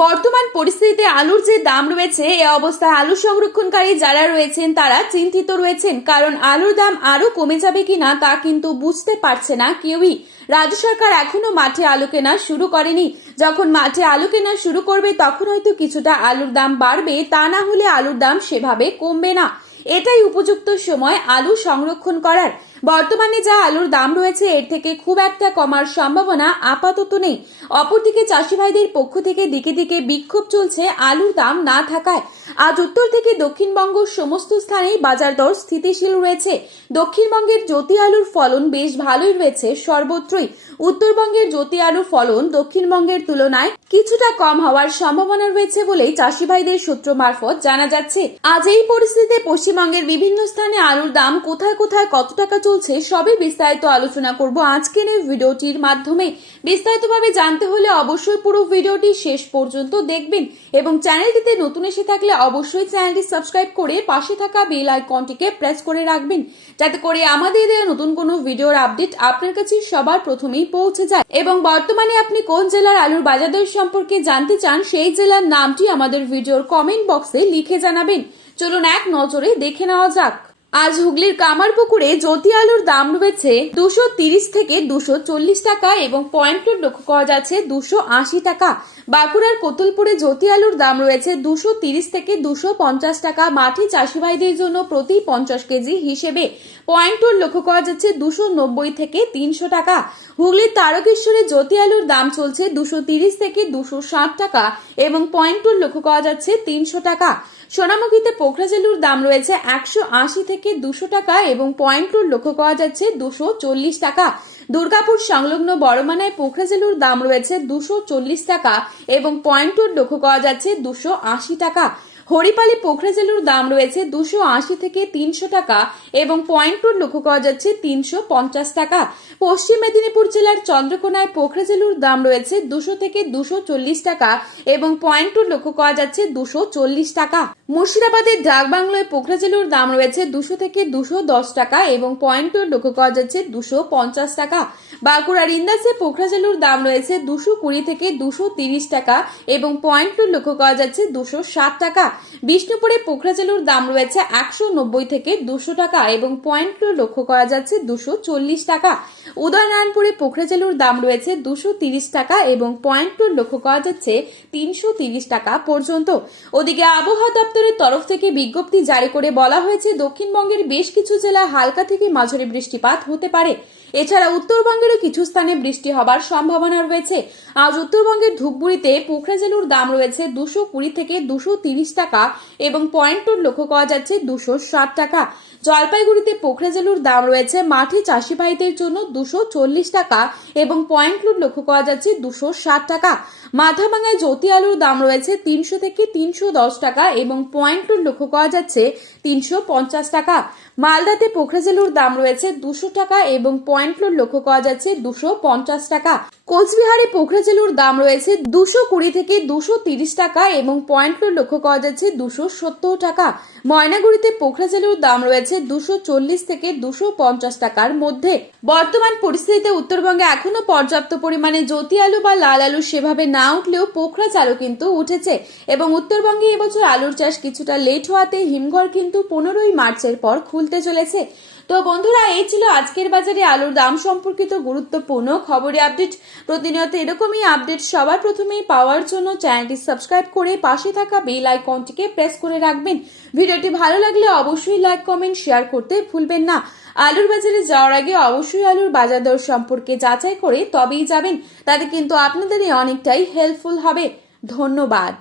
বর্তমান পরিস্থিতিতে আলুর যে দাম রয়েছে এ অবস্থায় আলু সংরক্ষণকারী যারা রয়েছেন তারা চিন্তিত রয়েছেন, কারণ আলুর দাম আরো কমে যাবে কিনা তা কিন্তু বুঝতে পারছে না কেউই। রাজ্য সরকার এখনো মাঠে আলু কেনা শুরু করেনি। যখন মাঠে আলু কেনা শুরু করবে তখন হয়তো কিছুটা আলুর দাম বাড়বে, তা না হলে আলুর দাম সেভাবে কমবে না। এটাই উপযুক্ত সময় আলু সংরক্ষণ করার। বর্তমানে যা আলুর দাম রয়েছে এর থেকে খুব একটা কমার সম্ভাবনা আপাতত নেই। অপরদিকে চাষি ভাইদের পক্ষ থেকে দিকে দিকে বিক্ষোভ চলছে আলুর দাম না থাকায়। আজ উত্তর থেকে দক্ষিণবঙ্গ সমস্ত স্থানেই বাজার দর স্থিতিশীল রয়েছে। দক্ষিণবঙ্গের জ্যোতি আলুর ফলন বেশ ভালোই রয়েছে সর্বত্রই। উত্তরবঙ্গের জ্যোতি আলুর ফলন দক্ষিণবঙ্গের তুলনায় কিছুটা কম হওয়ার সম্ভাবনা রয়েছে বলেই চাষি ভাইদের সূত্র মারফত জানা যাচ্ছে। আজ এই পরিস্থিতিতে পশ্চিমবঙ্গের বিভিন্ন স্থানে আলুর দাম কোথায় কোথায় কত টাকা চলছে সবই বিস্তারিত আলোচনা করব আজকের এই ভিডিওটির মাধ্যমে। বিস্তারিতভাবে জানতে হলে অবশ্যই পুরো ভিডিওটি শেষ পর্যন্ত দেখবেন এবং চ্যানেলটিতে নতুন এসে থাকলে অবশ্যই চ্যানেলটি সাবস্ক্রাইব করে পাশে থাকা বেল আইকনটিকে প্রেস করে রাখবেন, যাতে করে আমাদের নতুন কোনো ভিডিওর আপডেট আপনার কাছে সবার প্রথমেই পৌঁছে যায়। এবং বর্তমানে আপনি কোন জেলার আলুর বাজার দর সম্পর্কে জানতে চান সেই জেলার নামটি আমাদের ভিডিওর কমেন্ট বক্সে লিখে জানাবেন। চলুন এক নজরে দেখে নেওয়া যাক। আজ হুগলির কামারপুকুরে জ্যোতি আলুর দাম রয়েছে 230 থেকে 240 টাকা এবং পয়েন্ট লক্ষ্য করা যাচ্ছে 280 টাকা। বাঁকুড়ার কোতুলপুরে জ্যোতি আলুর দাম রয়েছে 230 থেকে 250 টাকা। মাটি চাষি ভাইদের জন্য প্রতি 50 কেজি হিসেবে পয়েন্ট লক্ষ্য করা যাচ্ছে 290 থেকে 300 টাকা। হুগলির তারকেশ্বরে জ্যোতি আলুর দাম চলছে 230 থেকে 260 টাকা এবং পয়েন্ট লক্ষ্য করা যাচ্ছে 300 টাকা। সোনামুখীতে পোখরাজেলুর দাম রয়েছে 180 থেকে 200 টাকা এবং পয়েন্ট লক্ষ্য করা যাচ্ছে 240 টাকা। দুর্গাপুর সংলগ্ন বড়মানায় পোখরাজেলুর দাম রয়েছে 240 টাকা এবং পয়েন্ট লক্ষ্য করা যাচ্ছে 280 টাকা। হরিপালি পোখরাজেলুর দাম রয়েছে 280 থেকে 300 টাকা এবং পয়েন্ট লক্ষ্য করা যাচ্ছে 350 টাকা। পশ্চিম মেদিনীপুর জেলার চন্দ্রকোনায় পোখরাজেলুর দাম রয়েছে 200 থেকে 240 টাকা এবং পয়েন্ট লক্ষ্য করা যাচ্ছে 240 টাকা। মুর্শিদাবাদের ডাকবাংলোয় পোখরাজেলুর দাম রয়েছে 200 থেকে 210 টাকা এবং পয়েন্ট লক্ষ্য করা যাচ্ছে 250 টাকা। বাঁকুড়ার ইন্দাসে পোখরাজেলুর দাম রয়েছে 220 থেকে 230 টাকা এবং পয়েন্ট লক্ষ্য করা যাচ্ছে 260 টাকা। বিষ্ণুপুরে পোখরাজেলুর দাম রয়েছে 190 থেকে 200 টাকা এবং পয়েন্ট লক্ষ্য করা যাচ্ছে 240 টাকা। উদয়নারায়ণপুরে পোখরাজেলুর দাম রয়েছে 230 টাকা এবং পয়েন্ট লক্ষ্য করা যাচ্ছে 330 টাকা পর্যন্ত। ওদিকে আবহাওয়া দপ্তরের তরফ থেকে বিজ্ঞপ্তি জারি করে বলা হয়েছে দক্ষিণবঙ্গের বেশ কিছু জেলায় হালকা থেকে মাঝারি বৃষ্টিপাত হতে পারে। এছাড়া উত্তরবঙ্গেরও কিছু স্থানে বৃষ্টি হবার সম্ভাবনা রয়েছে। আজ উত্তরবঙ্গের ধূপগুড়িতে পোখরাজেলুর দাম রয়েছে 220 থেকে 230 টাকা এবং পয়েন্ট লক্ষ্য করা যাচ্ছে 260 টাকা। জলপাইগুড়িতে পোখরাজেলুর দাম রয়েছে মাঠে চাষি ভাইদের জন্য 240 টাকা এবং পয়েন্ট লক্ষ্য করা যাচ্ছে 260 টাকা। মাথাভাঙায় জ্যোতি আলুর দাম রয়েছে 300 থেকে 310 টাকা এবং পয়েন্ট লক্ষ্য করা যাচ্ছে 350 টাকা। মালদাতে পোখরাজেলুর দাম রয়েছে 200 টাকা এবং পয়েন্ট লক্ষ্য করা যাচ্ছে 250 টাকা। কোচবিহারে পোখরাজেলুর দাম রয়েছে 220 থেকে 230 টাকা এবং পয়েন্ট লক্ষ্য করা যাচ্ছে 270 টাকা। ময়নাগুড়িতে পোখরাজেলুর দাম রয়েছে 240 থেকে 250 টাকার মধ্যে। বর্তমান পরিস্থিতিতে উত্তরবঙ্গে এখনো পর্যাপ্ত পরিমাণে জ্যোতি আলু বা লাল আলু সেভাবে না উঠলেও পোখরা চালও কিন্তু উঠেছে এবং উত্তরবঙ্গে এবছর আলুর চাষ কিছুটা লেট হওয়াতে হিমঘর কিন্তু 15ই মার্চের পর খুলতে চলেছে। তো বন্ধুরা, এই ছিল আজকের বাজারে আলুর দাম সম্পর্কিত গুরুত্বপূর্ণ খবরে আপডেট। প্রতিনিয়ত এরকমই আপডেট সবার প্রথমেই পাওয়ার জন্য চ্যানেলটি সাবস্ক্রাইব করে পাশে থাকা বেল আইকনটিকে প্রেস করে রাখবেন। ভিডিওটি ভালো লাগলে অবশ্যই লাইক কমেন্ট শেয়ার করতে ভুলবেন না। আলুর বাজারে যাওয়ার আগে অবশ্যই আলুর বাজার দর সম্পর্কে যাচাই করে তবেই যাবেন, তাতে কিন্তু আপনাদেরই অনেকটাই হেল্পফুল হবে। ধন্যবাদ।